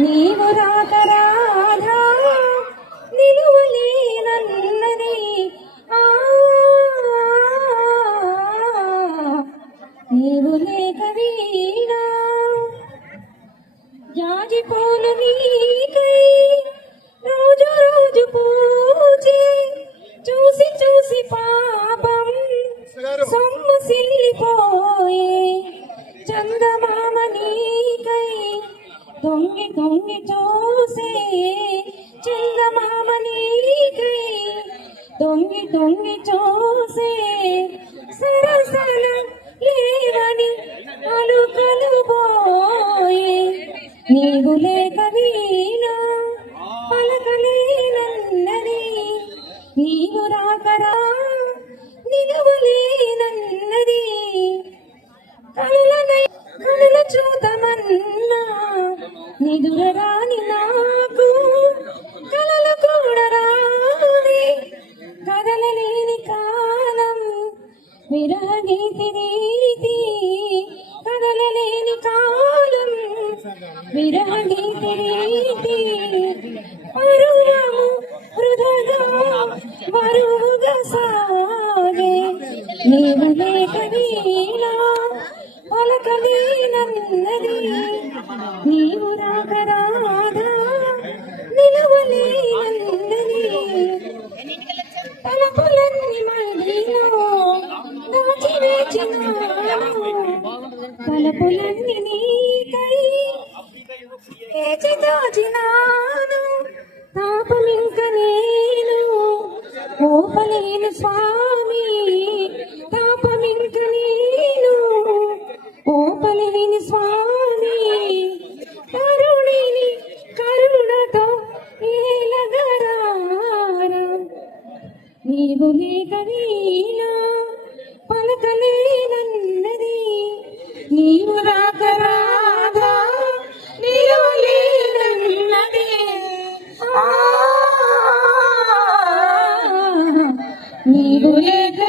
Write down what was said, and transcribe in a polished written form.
నీవు రాక రాధా నిలువలేనన్నది నీవు లేక వీణా జాజి పూలు నీకై రోజు రోజు పూజే చూసి చూసి పాపం సొమ్ము సిల్లిపోయే చందమామ నీకై తొంగి తొంగి చూసే చందమామ నీకై తొంగి తొంగి చూసే సరసన లేవని అలుకలు పోయే నీవు లేక వీణా పలకలేనన్నది నీవు రాకరా నిలువలేనన్నది కనుల చూతమన్నా నిదురరాని నాకు కలలు కూడా రాని కదలలేని కాలం విరహగీతి రీతి కదలలేని కాలం విరహగీతి రీతి పరువము వృధగా బరువుగా సాగే నీవు లేక వీణా పలకలేనన్నది నీవు రాక రాధా నిలువలేనన్నది తలపులన్నీ మళ్ళీలో దాచి వేచినాను తలపులన్నీ నీకై వేచి దాచినాను తాపమింక నేను ఓపలేను స్వామి తాపమింక నేను ఓపలేని స్వామి కరుణిని కరుణతో ఏలగరారా నీవు లేక వీణా పలకలేనన్నది నీవు రాక రాధా నిలువలేనన్నది నీవు లేక